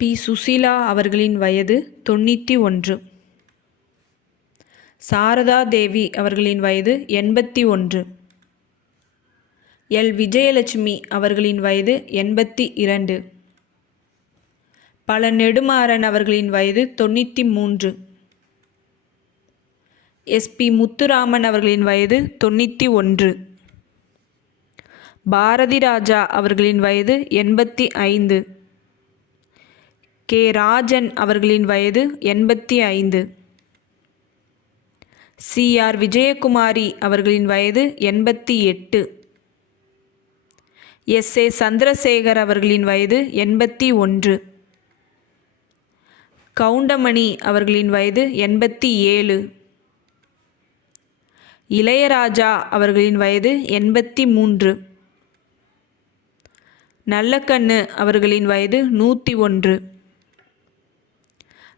B. Susheela அவர்களின் வயது 91. சாரதா தேவி அவர்களின் வயது 81. எல். விஜயலட்சுமி அவர்களின் வயது 82. பழ. நெடுமாறன் அவர்களின் வயது 93. எஸ். பி. முத்துராமன் அவர்களின் வயது 91. பாரதி ராஜா அவர்களின் வயது 85. கே. ராஜன் அவர்களின் வயது 85. சி. ஆர். விஜயகுமாரி அவர்களின் வயது 88. எஸ். ஏ. சந்திரசேகர் அவர்களின் வயது 81. கவுண்டமணி அவர்களின் வயது 87. இளையராஜா அவர்களின் வயது 83. நல்லக்கண்ணு அவர்களின் வயது 101.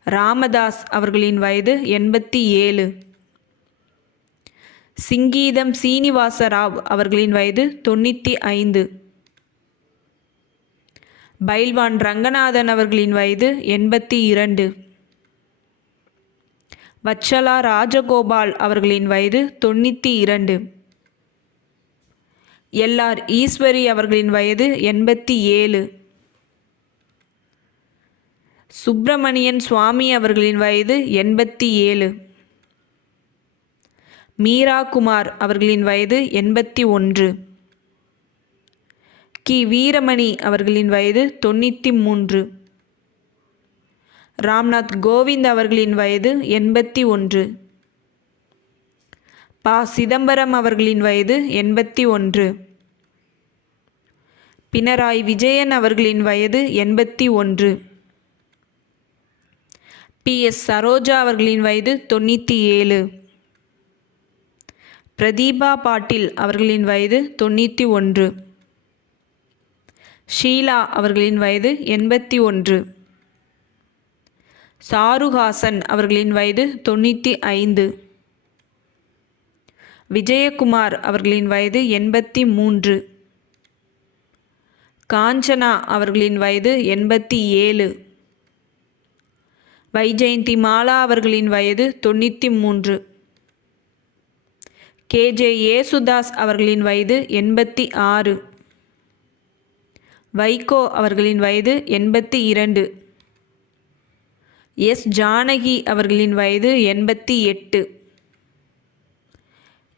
ராமதாஸ் அவர்களின் வயது 87. சிங்கீதம் சீனிவாசராவ் அவர்களின் வயது 95. பைல்வான் ரங்கநாதன் அவர்களின் வயது 82. வச்சலா ராஜகோபால் அவர்களின் வயது 92. எல். ஆர். ஈஸ்வரி அவர்களின் வயது 87. சுப்பிரமணியன் சுவாமி அவர்களின் வயது 87. மீரா குமார் அவர்களின் வயது 81. கி. வீரமணி அவர்களின் வயது 93. ராம்நாத் கோவிந்த் அவர்களின் வயது 81. ப. சிதம்பரம் அவர்களின் வயது 81. பினராயி விஜயன் அவர்களின் வயது 81. பி. எஸ். சரோஜா அவர்களின் வயது 97. பிரதீபா பாட்டீல் அவர்களின் வயது 91. ஷீலா அவர்களின் வயது 81. சாருஹாசன் அவர்களின் வயது 95. விஜயகுமார் அவர்களின் வயது 83. காஞ்சனா அவர்களின் வயது 87. வைஜெயந்தி மாலா அவர்களின் வயது 93. கே. ஜே. ஏசுதாஸ் அவர்களின் வயது 86. வைகோ அவர்களின் வயது 82. எஸ். ஜானகி அவர்களின் வயது 88.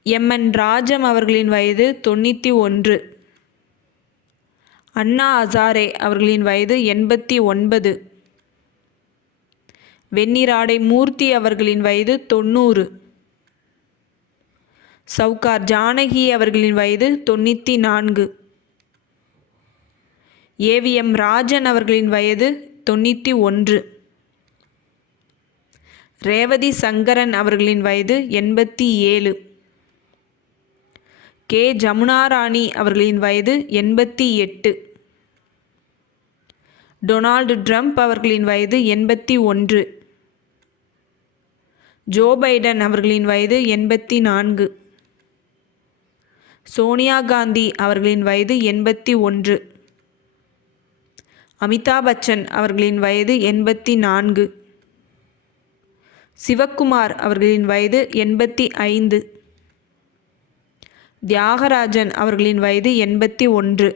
எம். என். ராஜம் அவர்களின் வயது 91. அண்ணா ஹசாரே அவர்களின் வயது 89. வெண்ணிராடை மூர்த்தி அவர்களின் வயது 90. சவுகார் ஜானகி அவர்களின் வயது 94. ஏவிஎம் ராஜன் அவர்களின் வயது 91. ரேவதி சங்கரன் அவர்களின் வயது 87. கே. ஜமுனாராணி அவர்களின் வயது 88. டொனால்டு ட்ரம்ப் அவர்களின் வயது 81. ஜோ பைடன் அவர்களின் வயது 84. சோனியா காந்தி அவர்களின் வயது 81. அமிதாப் பச்சன் அவர்களின் வயது 84. சிவக்குமார் அவர்களின் வயது 85. தியாகராஜன் அவர்களின் வயது 81.